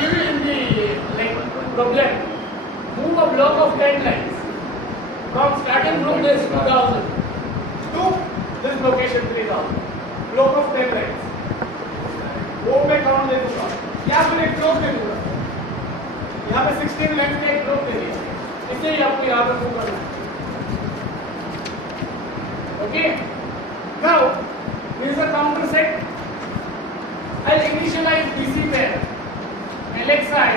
give you in the problem. Move a block of 10 lines from starting from this 2000 to this location 3000. Block of 10 lines. वो मैं count they दूंगा. यहाँ पर एक block दे दूंगा. यहाँ पे 16 लाइन का एक ब्लॉक दे दिया. इसे ही आपको यहाँ पे मूव करना है. Okay. Now, here is a counter set. I'll initialize DC pair. LXI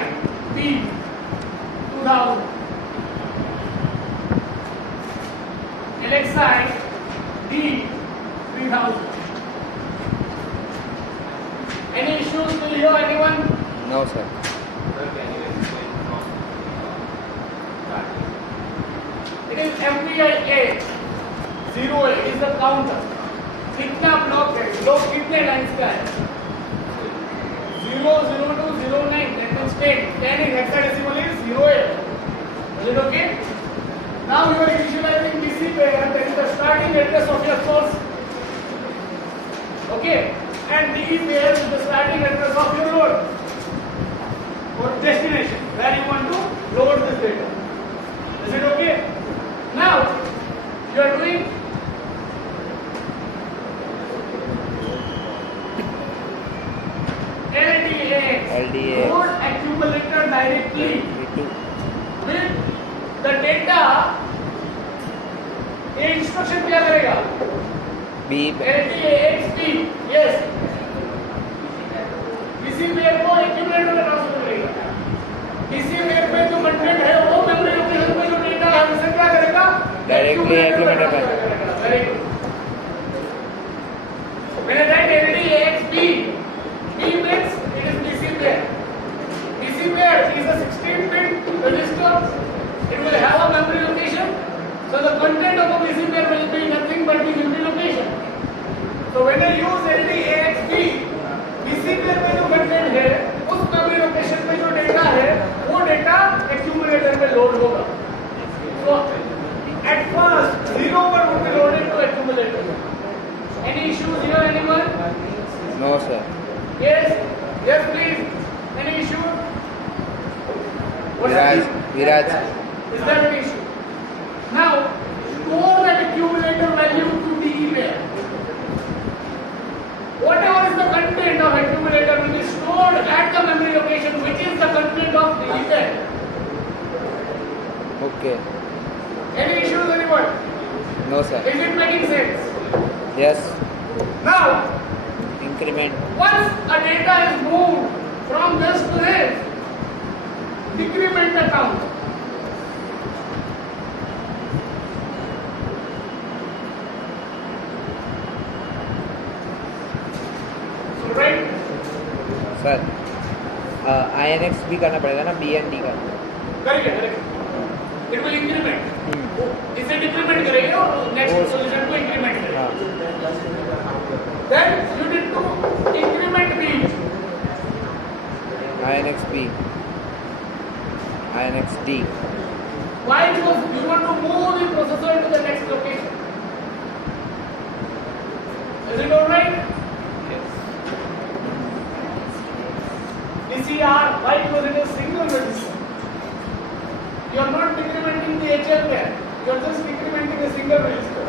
P 2000. LXI D 3000. Any issues till here, anyone? No, sir. It is MPI A. 0 is the counter. कितना block है? Block कितने lines का है? 0, 0 to 09. That means 10. 10 in hexadecimal is 08. Is it okay? Now you are initializing DC pair. That is the starting address of your source. Okay. And D pair is the starting address of your load or destination where you want to load this data. Is it okay? Now you are doing LDAX. Load accumulator directly with the data. ये instruction क्या करेगा? B. LDAX B. Yes. किसी pair को accumulator में transfer करेगा. किसी pair पे जो कंटेंट है वो मेमोरी लोकेशन पे जो डेटा है उसे क्या करेगा? डायरेक्टली एक्यूमुलेटर पे. Very good. When I write LDAX B, B means it is DC pair. DC pair is a 16-bit register. It will have a memory location. So the content of a DC pair will be nothing but the memory location. So when I use LDAX B, DC pair में जो content है उस memory location पे जो data है वो data accumulator में load होगा. So at first 0 1 would be loaded to accumulator. Any issues here, anyone? No, sir. Yes, yes, please. Any issue? Viraj. Is there an issue? Now, store that accumulator value to DE pair. Whatever is the content of accumulator will be stored at the memory location, which is the content of DE pair. Okay. Any issues, anyone? No, sir. Is it making sense? Yes. Now, Increment. once a data is moved from this to this, decrement the count. So right? Sir INX भी करना पड़ेगा ना, BND का. करेंगे. It will increment. इसे decrement करेंगे और next solution को increment करेंगे. Then you need to increment B. INX B. INX D. Why? Because you want to move the processor to the next location. Is it alright? Yes. DCR. Why? Because it is single register. You are not decrementing the HL there. You are just decrementing a single register.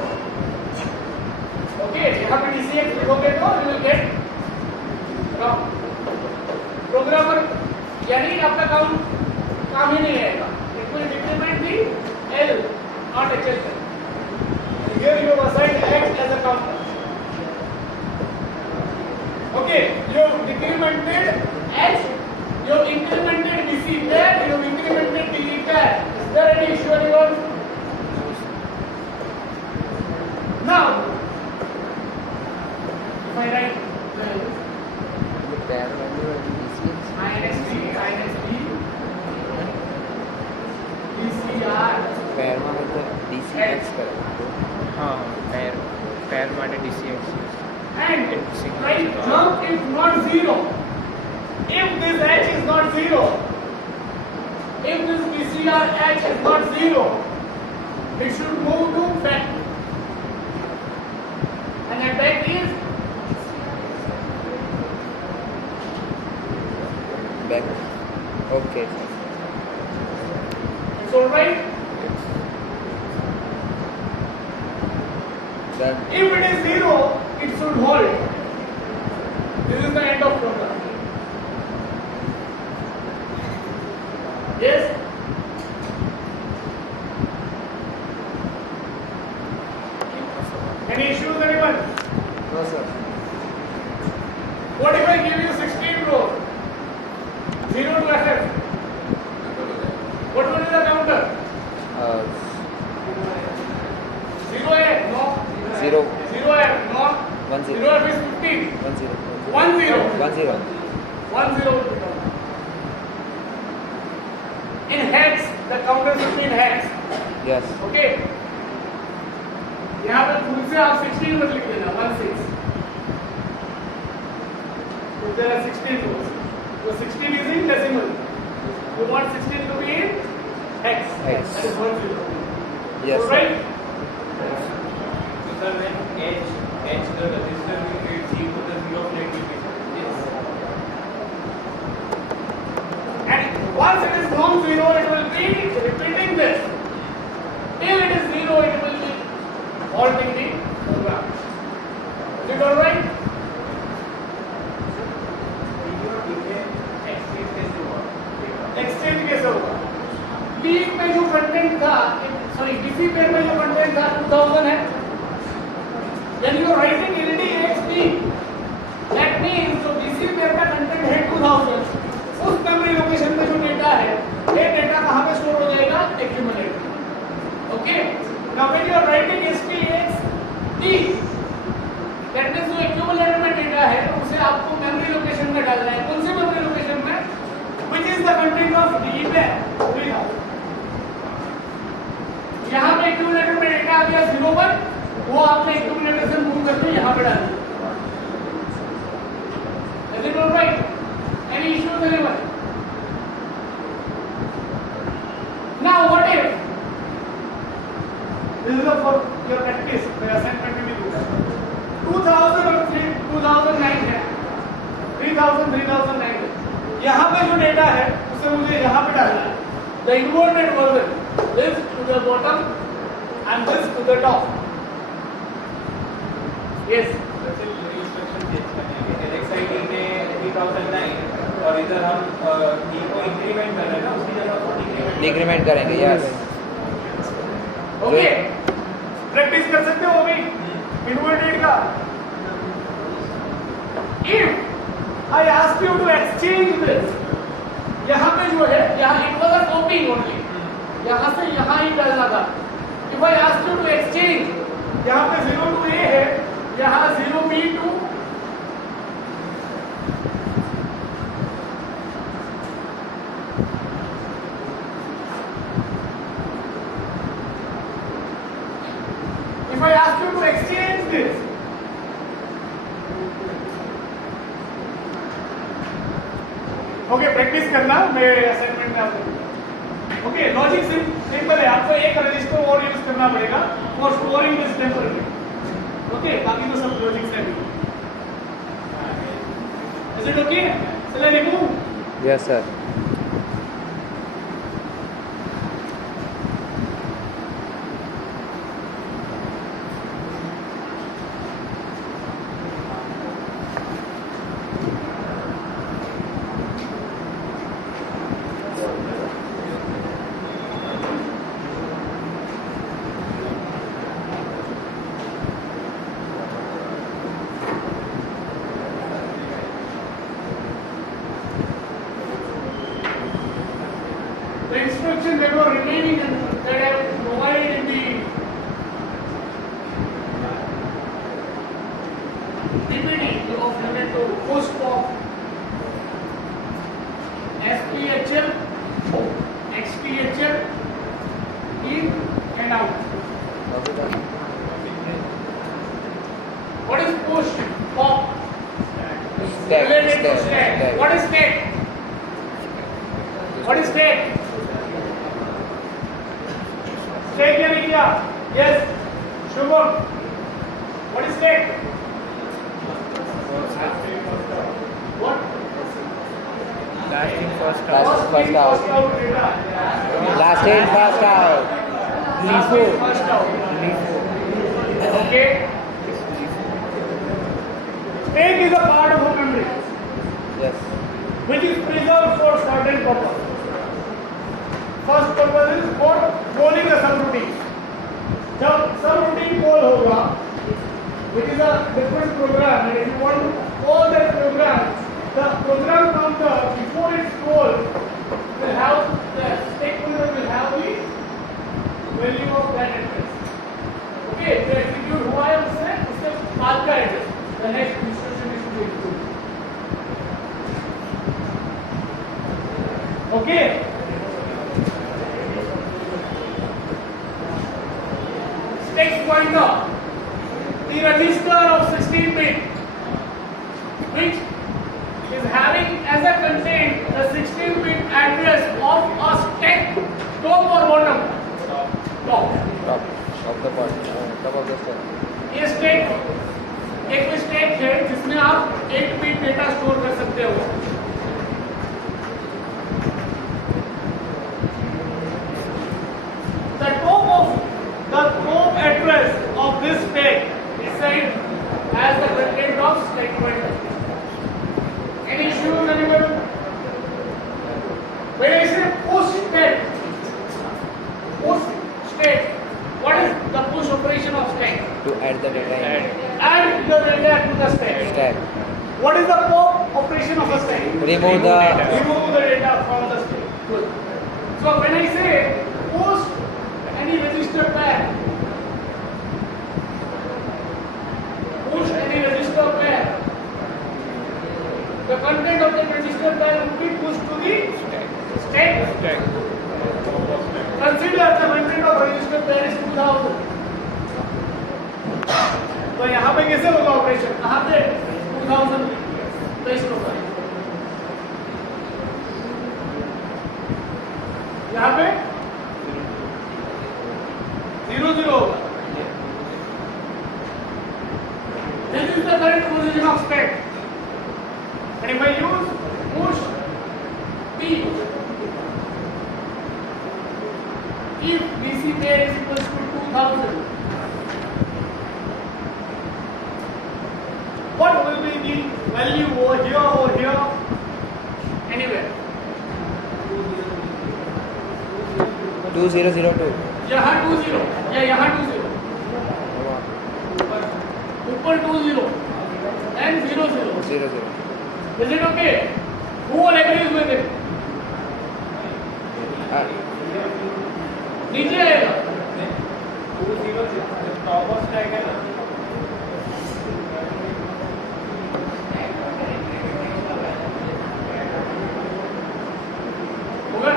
Okay, यहाँ पे DCX लिखोगे तो you will get wrong. Programmer यानी आपका काम ही नहीं आएगा. It will decrement the L, not HL. And here you have assigned X as a counter. Okay, you have decremented H, you have incremented DC pair, you have incremented DE pair. Is there any issue anyone? Now, if I write INSP, DCR, पैर में मतलब DCX करें. हाँ, पैर माटे DCX. and right jump is not 0. If this H is not 0, if this PCR H is not 0, it should move to back. And the back is back. Okay. It's alright? Sir. If it is 0, it should hold. This is the end of program. Yes? Any issues, anyone? No, sir. What if I give you 16 rows? 0 to FF. What will be the counter? 0 F, no. 0. 0 F, no. 1 0. 0 F is 15. 1 0. 1 0. 1 0. 1 0 will become. In hex, the counter should be in hex. Yes. Okay. यहाँ पे खुद से आप 16 मत लिख देना 1 6. So there are 16 rows. So 16 is in decimal. You want 16 to be in hex. Hex. That is 1 0. Yes. So, right? Sir, when H the resistor will read 0, the 0 flag will be. Yes. And once it is non-zero, it will be repeating this. Till it is 0, it will be halting the program. Is it alright? Exchange कैसे होगा? League में जो content था, sorry DC pair में जो content था 2000 है. When you are writing LDXD, that means जो डीसी पेयर का कंटेंट है 2000, उस मेमोरी लोकेशन में जो डेटा है, ये डेटा कहाँ पे स्टोर हो जाएगा? Accumulator. Okay? Now when you are writing SPXD, that means जो एक्यूमुलेटर में डेटा है, उसे आपको मेमोरी लोकेशन में डालना है. कौन सी मेमोरी लोकेशन में? Which is the content of D pair? 3000. यहाँ पे एक्यूमुलेटर में डेटा आ गया 0 पर, वो आपने एक्यूमुलेटर से मूव करके यहाँ पे डाल दिया. Is it alright? Any issues, anyone? Now what if this is for your practice, the assignment में भी दूंगा. 2000 और 2009 है, 3009 है. यहाँ पे जो डेटा है उसे मुझे यहाँ पे डालना है. The inverted version, this to the bottom and this to the top. Yes. Instruction change करने के LXID में 3009 और इधर हम D को इंक्रीमेंट कर रहे हैं ना, उसकी जगह डिक्रीमेंट करेंगे. यस. ओके. प्रैक्टिस कर सकते हो अभी इन्वर्टेड का. If I ask you to exchange this, यहाँ पे जो है, यहाँ it was a copying only. यहाँ से यहाँ ही डालना था. If I ask you to exchange, यहाँ पे 0 to A है, यहाँ 0B to if I ask you to exchange this, okay practice करना मेरे असाइनमेंट में आपको. ओके लॉजिक सिंपल है. आपको एक रजिस्टर और यूज करना पड़ेगा for storing this temporary. Okay बाकी तो सब लॉजिक्स हैं. Is it okay? चलिए remove. Yes sir. The instructions that were remaining and that I have provided in the PPT of unit 2 post pop SPHL, XPHL, in and out. What is post pop? Stack. Related to stack. What is stack? What is stack? Stack यानी क्या? Yes. Shubham. What is stack? What? Last in first First out. first out. first out data. Last in, first out. Last in, first out. Okay. State is a part of a memory Yes. which is preserved for certain purpose. First purpose is for calling a subroutine. जब subroutine call होगा, which is a different program, and if you want to call that program, the program counter before its call will have the stakeholder will have the value of that address. Okay, to execute हुआ है उससे बाद का address. The next instruction is to be executed. Okay. Text pointer, the register of 16-bit, which is having as a content the 16-bit address of a stack, top or bottom? Top. Top of the part. Top of the stack. ये stack एक stack है जिसमें आप 8 bit data store कर सकते हो. The top address of this stack is said as the content of stack pointer. Any issues, anyone? When I say push stack, what is the push operation of stack? To add the data in. Add the data to the stack. Stack. What is the pop operation of a stack? Remove the. Remove the data from the stack. Good. So when I say post any register pair, push any register pair, the content of the register pair will be pushed to the stack. Consider the content of register pair is 2000. तो यहाँ पे कैसे होगा operation? कहाँ पे 2000 paste होगा? यहाँ पे 00 होगा. This is the current position of stack. And if I use push P, if BC pair is equals to 2000, what will be the value over here, anywhere? 2002. यहाँ 20 या यहाँ 20, ऊपर 20 and 00. 00. Is it okay? Who all agrees with it? नीचे आएगा. 20 top of stack है ना. होगा?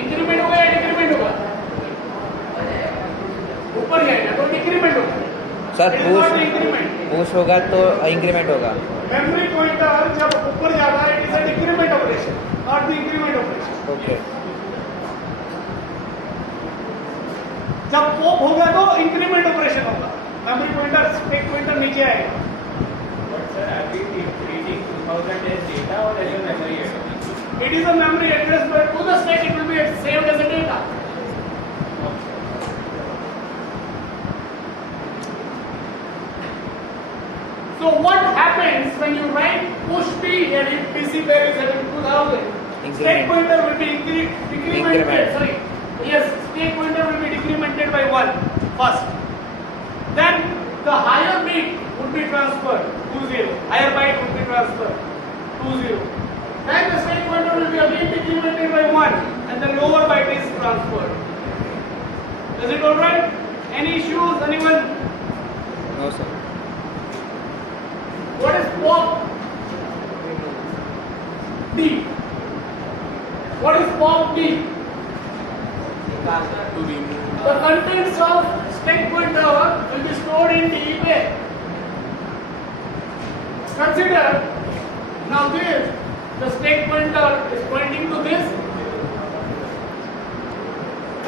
Increment होगा या डिक्रीमेंट होगा? ऊपर जाएगा तो डिक्रीमेंट होगा. Sir It is not increment. Push होगा तो इंक्रीमेंट होगा. मेमोरी पॉइंटर जब ऊपर जाता है it is a decrement operation, not the increment operation. Okay. जब पॉप होगा तो इंक्रीमेंट ऑपरेशन होगा. मेमोरी पॉइंटर स्टैक पॉइंटर नीचे आएगा. But sir, are we treating 2000 as data or as a memory address? It is a memory address, but to the stack it will be saved as a data. So what happens when you write push P and if PC pair is having 2000, stack pointer will be decremented. Increment. Sorry, yes, stack pointer will be decremented by 1 first. Then the higher bit would be transferred 20. Higher byte would be transferred 20. Then the stack pointer will be again decremented by 1 and the lower byte is transferred. Is it alright? Any issues? Anyone? No sir. What is pop D? What is pop D? The contents of stack pointer will be stored in DE pair. Consider now this, the stack pointer is pointing to this.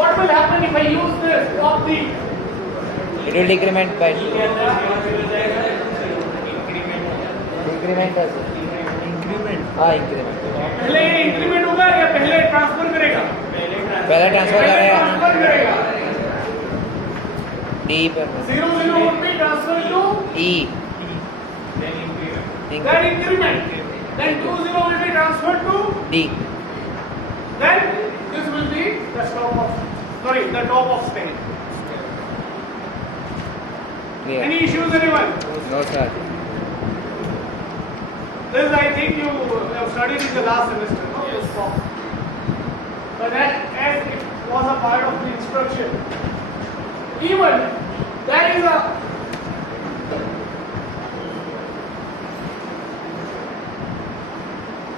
What will happen if I use this pop D? It will decrement by increment. हाँ increment. पहले ये increment होगा या पहले transfer करेगा? पहले transfer करेगा transfer करेगा। डी पर 0 0 would be transferred to E then increment. Then 2 0 will be transferred to D then this will be the the top of stage. Clear Any issues anyone? No sir This I think you have studied in the last semester, no? Yes. But that as it was a part of the instruction, even there is a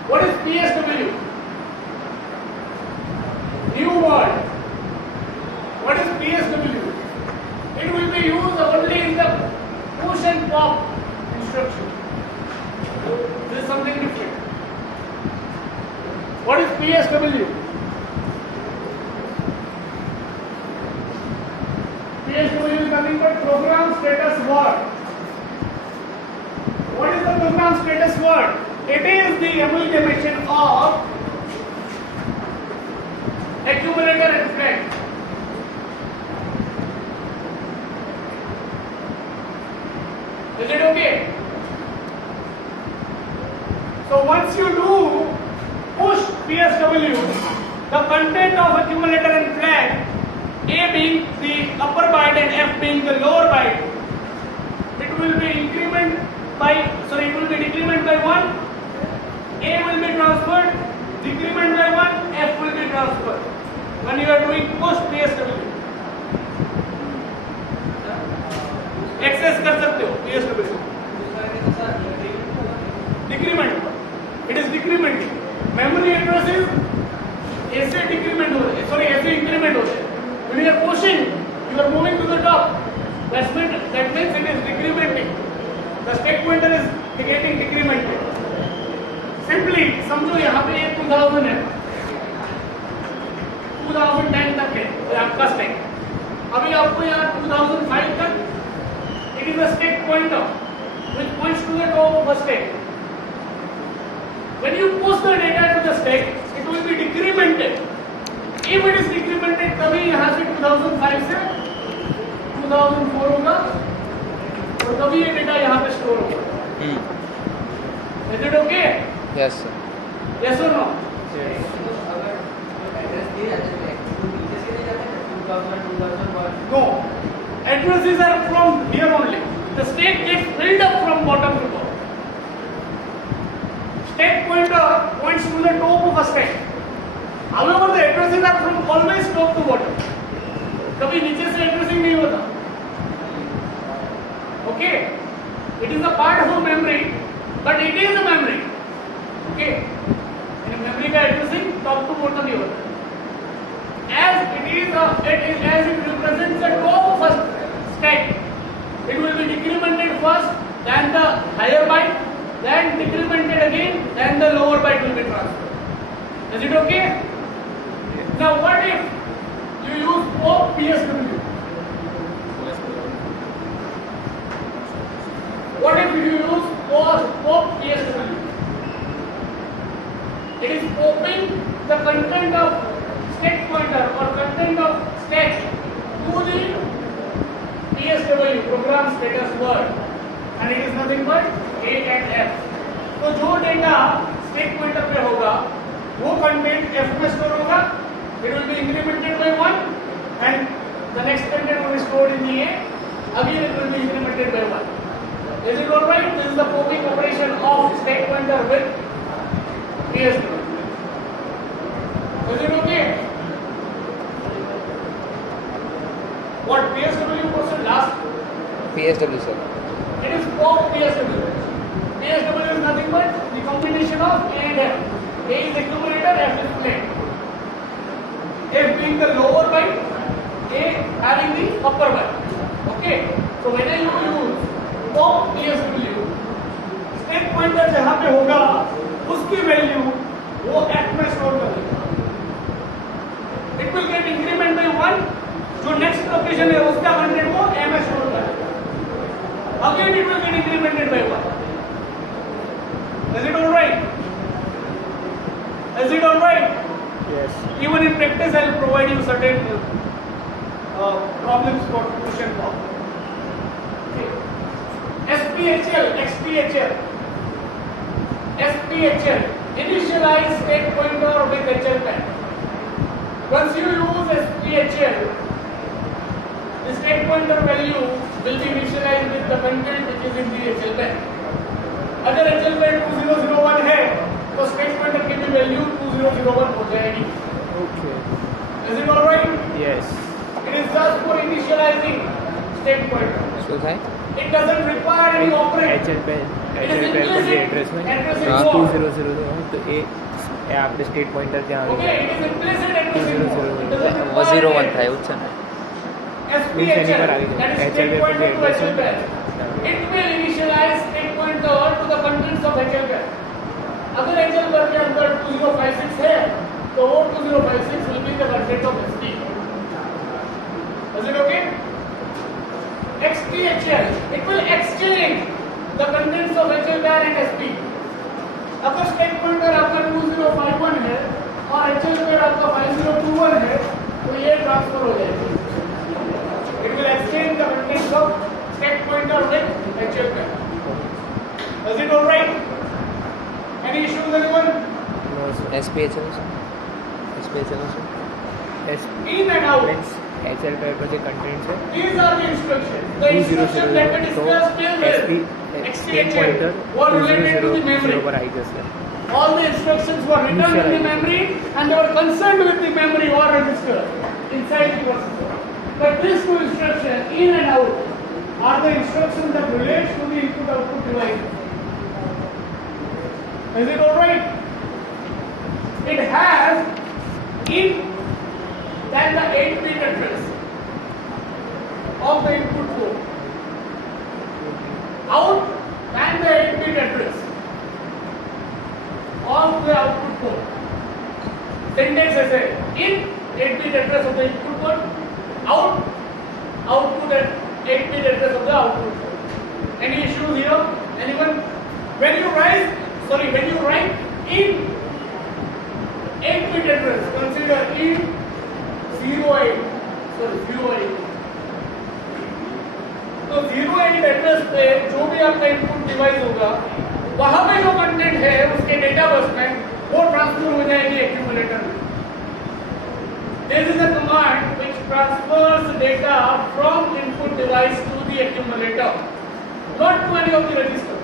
what is PSW? New word. What is PSW? It will be used only in the push and pop instruction. This is something different. What is PSW? PSW is nothing but program status word. What is the program status word? It is the amalgamation of accumulator and flag. Is it okay? So once you do push PSW, the content of accumulator and flag, A being the upper byte and F being the lower byte, it will be decrement by 1. A will be transferred, decrement by 1, F will be transferred. When you are doing push PSW, access कर सकते हो PSW. Decrement. It is decrementing. Memory addresses ऐसे decrement हो रहे हैं, sorry ऐसे increment हो रहे हैं. When you are pushing, you are moving to the top. That means it is decrementing. The stack pointer is getting decremented. Simply समझो यहाँ पे ये 2000 है, 2010 तक है ये आपका stack. अभी आपको यहाँ 2005 तक it is a stack pointer which points to the top of a stack. When you push the data to the stack, it will be decremented. If it is decremented, तभी यहाँ से 2005 से 2004 होगा और तभी ये डेटा यहाँ पे स्टोर होगा. Is it okay? Yes sir Yes or no? No. Addresses are from here only. The stack gets filled up from bottom to top. Stack pointer points to the top of a stack. However, the addresses are from always top to bottom. कभी नीचे से addressing नहीं होता. Okay? It is a part of a memory, but it is a memory. Okay? In memory का addressing top to bottom नहीं होता. As it represents the top of a stack, it will be decremented first, then the higher byte, then decremented again, then the lower byte will be transferred. Is it okay? Now what if you use pop PSW? What if you use pop PSW? It is popping the content of stack pointer or content of stack to the PSW, program status word, and it is nothing but A and F. तो जो data stack pointer पे होगा वो content F में store होगा. It will be incremented by 1 and the next content will be stored in the A. Again it will be incremented by 1. Is it alright? This is the popping operation of stack pointer with PSW. Is it okay? What PSW person last? PSW sir It is pop PSW. PSW is nothing but the combination of A and F. A is accumulator, F is flag. F being the lower byte, A having the upper byte. Okay. So when you use pop PSW, stack pointer जहाँ पे होगा उसकी value वो F में store कर देगा. It will get increment by 1. जो next location है उसका content वो A में store कर देगा. Again it will get incremented by 1. Is it alright? this, I will provide you certain problems for question form. Okay. SPHL, XPHL. SPHL, initialize state pointer with HLPAN. Once you use SPHL, the state pointer value will be initialized with the content which is in the HLPAN. अगर HLPAN 2001 है, तो state pointer की भी value 2001 हो जाएगी. Okay. Is it alright? Yes. It is just for initializing state pointer. શું થાય? It doesn't require any operand. HLPAN It is પર જે implicit. એડ્રેસ માં Address is હા. what? 2000 તો એ આપણે સ્ટેટ પોઇન્ટર ત્યાં આવી Okay, it is implicit address is what? It doesn't વો require 01 any. થાય એવું જ છે ને? SPHL, પર આવી that is જાય state HLPAN pointer to address HLPAN. It will initialize state pointer to the contents of HLPAN. अगर HLPAN के अंदर 2056 है, तो वो 2056 will be the content of SP. Is it okay? XPHL, it will exchange the contents of HLPAN and SP. अगर state pointer आपका 2051 है और HLPAN आपका 5021 है, तो ये ट्रांसफर हो जाएगी. It will exchange the contents of state pointer with HLPAN. Is it alright? Any issues, anyone? SPHL શું? SPHL શું? In and out. HLPAN પર જે કન્ટેન્ટ છે These are the instructions. The instructions that we discussed till this. State pointer were related to the memory. 2000 પર આવી જશે. All the instructions were written in the memory and they were concerned with the memory or register inside the processor. But these two instructions, in and out, are the instructions that relate to the input-output device. Is it alright? It has in than the 8-bit address of the input port. Out than the 8-bit address of the output port. Syntax is a in 8-bit address of the input port, output at 8-bit address of the output port. Any issues here? Anyone? When you write in 8-bit address, consider in 08. तो 08 address पे जो भी आपका input device होगा, वहां पे जो content है उसके डेटा बस में वो ट्रांसफर हो जाएगी एक्यूमुलेटर में. This is a command which transfers data from input device to the accumulator, not to any of the register.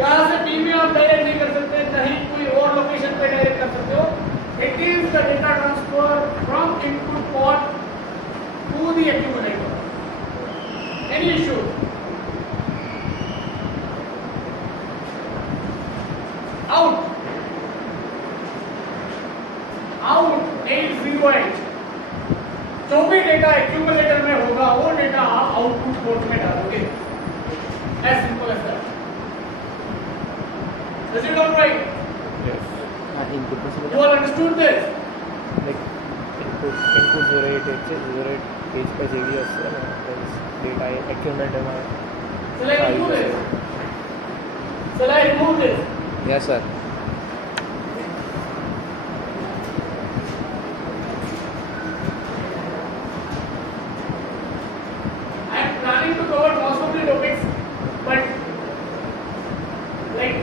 यहाँ से P में आप डायरेक्ट नहीं कर सकते, नहीं कोई और लोकेशन पे डायरेक्ट कर सकते हो. It is the data transfer from input port to the accumulator. Any issue? Out 808. जो भी डेटा एक्यूमुलेटर में होगा वो डेटा आप आउटपुट पोर्ट में डालोगे. As simple as that. Is it all right? Yes. Input પર You all understood this? Like input 08 છે 08 પેજ પર જેવી હશે ને data એક્યુમ્યુલેટરમાં Shall I remove this? Shall I remove this? Yes, sir. I am planning to cover most of the topics, but like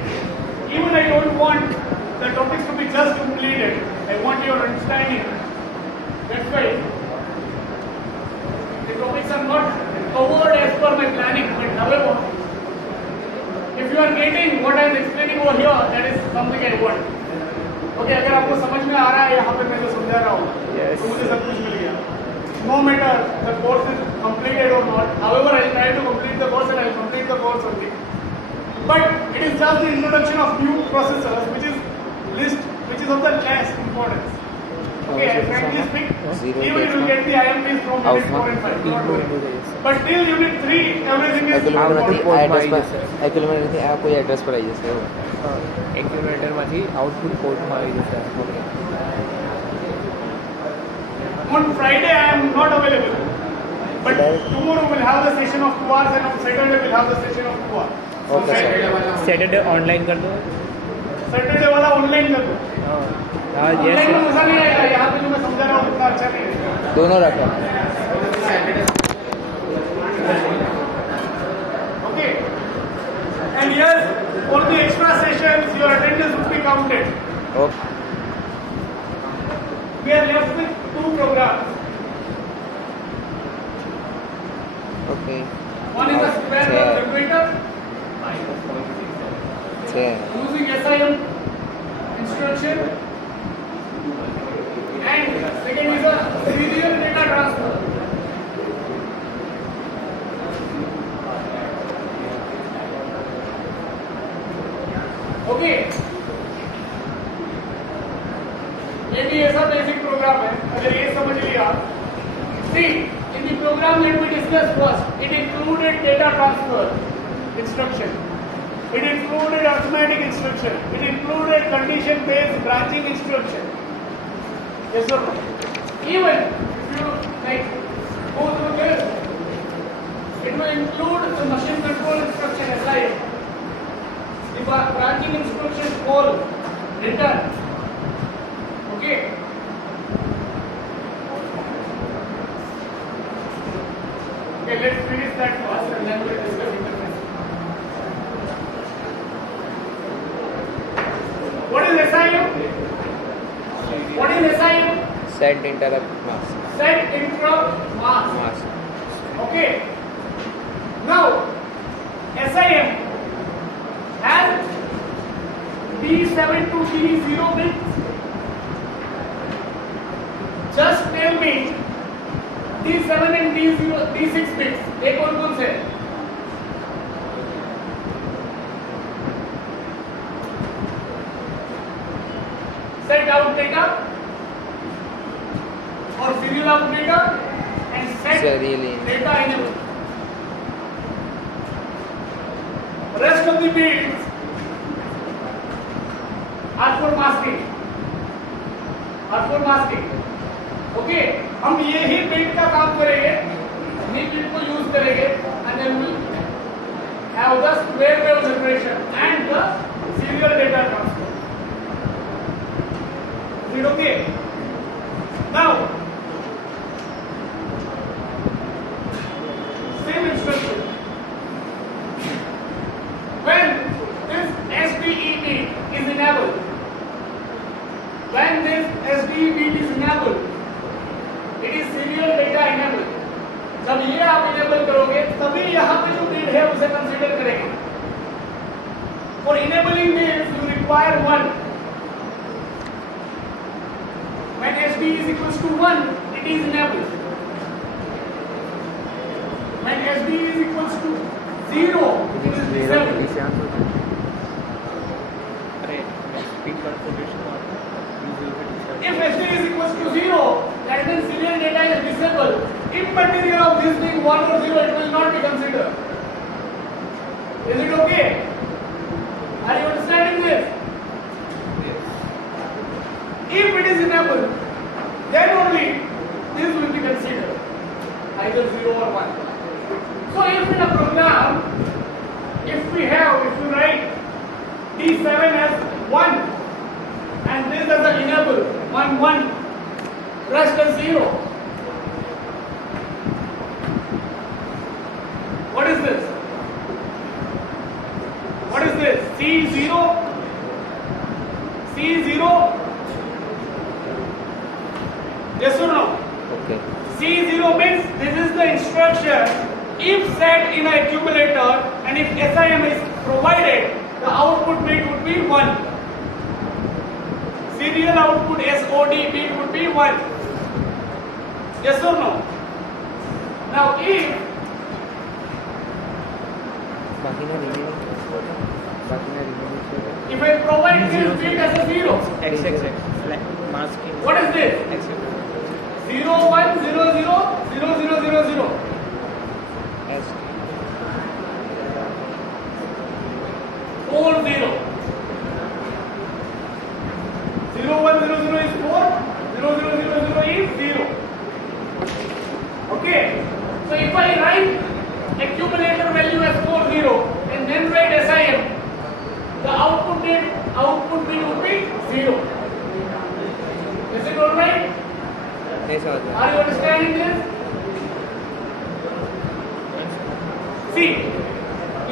even I don't want the topics to be just completed. I want your understanding. That's why the topics are not covered as per my planning. But however, if you are getting what I am explaining over here, that is something I want. Okay, अगर आपको समझ में आ रहा है यहाँ पे मैं जो समझा रहा हूँ, Yes. तो मुझे सब कुछ मिल गया. No matter the course is completed or not, however I will try to complete the course and I will complete the course only. But it is just the introduction of new processors, which is of the less importance. Okay, I frankly speak, Zero even you will get the IMPs from unit 4 and 5. Not worry. But till unit 3, everything is એક્યુમ્યુલેટરમાંથી Output આ address માં પર એક્યુમ્યુલેટરથી આ કોઈ address પર આવી જશે એવું. એક્યુમ્યુલેટરમાંથી output પોર્ટમાં આવી જશે. On Friday I am not available. But tomorrow we'll have the session of 2 hours and on Saturday we'll have the session of 2 hours. Okay, sir. Saturday online કર દો. Saturday वाला ऑनलाइन कर दो. હા हाँ ऑनलाइन में यस मजा नहीं आएगा, यहाँ पे जो मैं समझा रहा हूँ उतना अच्छा नहीं है। दोनों रखो Okay. And yes, for the extra sessions, your attendance will be counted. Okay We are left with 2 programs. Okay One is a square wave generator using SIM instruction, and second is a serial data transfer. Okay. ये भी ऐसा basic programme है, अगर ये समझ लिया। See, in the program let me discuss first. It included data transfer instruction. It included arithmetic instruction. It included condition-based branching instruction. Yes or no? Even if you like go through this, it will include the machine control instruction SIM. The branching instruction call, return. Okay. Okay, let's finish that first and then we'll discuss interface. What is SIM? What is SIM? Set interrupt mask Set interrupt mask. Mask Okay. Now, SIM has D7 to D0 bits. Just tell me D7 and D0, D6 bits. ये कौन से? Set out data or serial out data and set Serial in. data enable. Rest of the bits are for masking. Okay, हम यही bit का काम करेंगे, इन्हीं bit को यूज करेंगे and then we have the square wave generation and the serial data transfer. Is it okay? Now, same instruction. When this SDE is enabled, when this SDE bit is enabled, it is serial data enabled. जब ये आप enable करोगे, तभी यहाँ पे जो bit है उसे consider करेंगे. For enabling this, you require 1. When SDE is equals to 1, it is enabled. When SDE is equals to 0, it is disabled. If SDE is equals to 0, that means serial data is disabled. Immaterial of this being 1 or 0, it will not be considered. Is it okay? Are you understanding this? Yes. If it is enabled, then only this will be considered, either 0 or 1. So if in a program, if we write D7 as 1 and this as an enable 1 1, rest as 0. What is this? What is this? C0? C0? Yes or no? Okay. C0 means this is the instruction if set in an accumulator and if SIM is provided, the output bit would be 1. Serial output SOD bit would be 1. Yes or no? Now if I provide this bit as a 0, masking. what is this? 0 1 0 0 0 0 0 0. S 4 0. 0 1 0 0 is 4. 0 0 0 0 is 0. Okay. So if I write accumulator value as 4 0 and then write SIM, the output bit would be 0. नहीं समझ में Are you understanding this? See,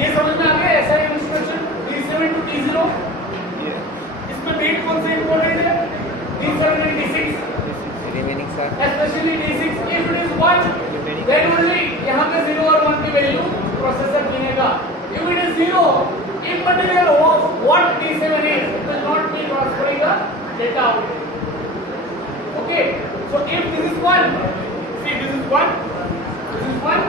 ये समझ में आ गया ऐसा ही instruction D7 to D0. इसमें date कौन सा इंपॉर्टेंट है? D7 and D6. Remaining sir Especially D6. If it is 1, then only यहाँ पे 0 और 1 की वैल्यू प्रोसेसर लेगा. If it is 0, immaterial of what D7 is, it will not be transferring the data out. Okay. So if this is 1, see this is 1, this is 1.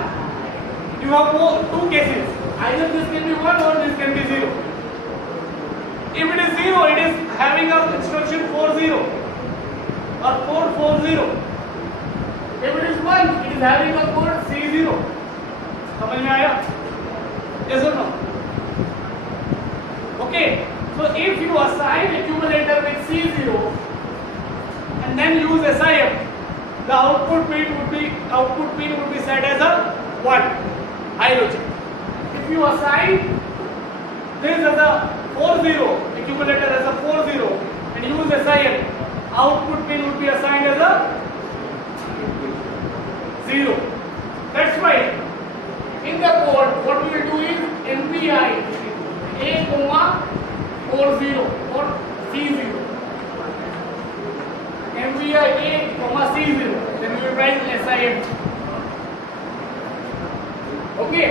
You have two cases. Either this can be 1 or this can be 0. If it is 0, it is having a instruction 40 or 440. If it is 1, it is having a code C0. समझ में आया? Yes or no? Okay. So if you assign accumulator with C0 and then use SIM, the output pin would be set as a 1, high logic. If you assign this as a 40, accumulator as a 40 and use SIM, output pin would be assigned as a 0. That's why in the code what we will do is MPI A, 40 or C0. MPI A, C0. Then we will write SIM. Okay.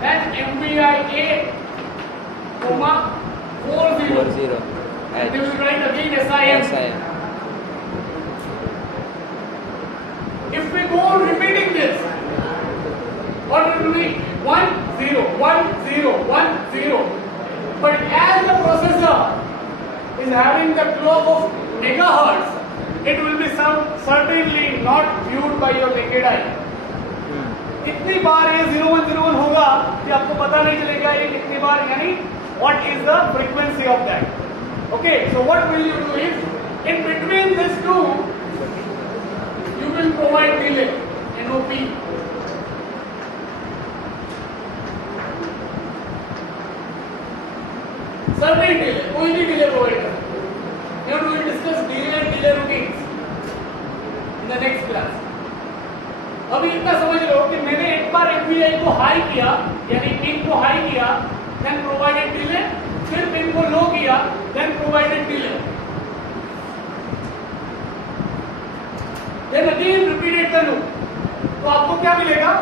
Then MPI A, 40. 40 And we will write again SIM. If we go on repeating this, what it will be? 1 0 1 0 1 0. But as the processor is having the clock of megahertz, it will be certainly not viewed by your naked eye. कितनी बार ये 0101 होगा कि आपको पता नहीं चलेगा ये कितनी बार, यानी what is the frequency of that. Okay, so what will you do is in between these two you will provide delay, NOP. Certain delay, कोई भी delay provide कर. Here we will discuss delay and delay routines in the next class. अभी इतना समझ लो कि मैंने एक बार MPI को हाई किया, यानी पिन को हाई किया, then provided delay, फिर पिन को लो किया, then provided delay. Then again repeated the loop. तो आपको क्या मिलेगा?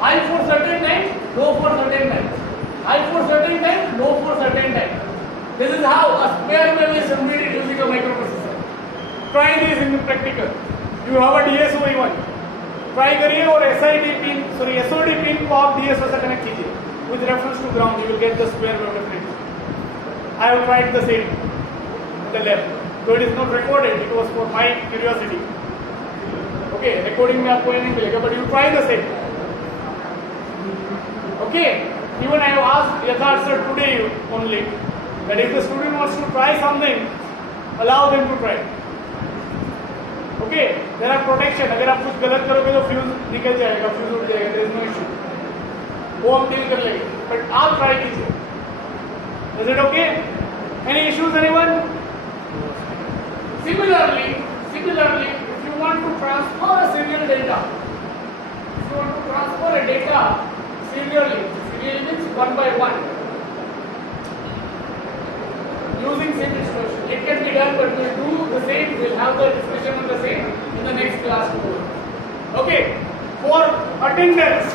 High for certain time, low for certain time. High for certain time, low for certain time. This is how a square wave is generated using a microprocessor. Try this in practical. You have a DSO1. Try करिए और SOD pin को आप DSO से connect कीजिए. With reference to ground, you will get the square wave definitely. I have tried the same in the lab. So it is not recorded. It was for my curiosity. Okay, recording में आपको ये नहीं मिलेगा, but you try the same. Okay, even I have asked Yatharth sir today only that if the student wants to try something, allow them to try. Okay, there are protection. अगर आप कुछ गलत करोगे तो फ्यूज निकल जाएगा, fuse उड़ जाएगा. There is no issue. वो हम डील कर लेंगे. But आप try कीजिए. Is it okay? Any issues, anyone? Similarly, if you want to transfer a serial data, serially means one by one, using same instruction. It can be done, but we'll do the same. We'll have the discussion on the same in the next class. Okay. For attendance,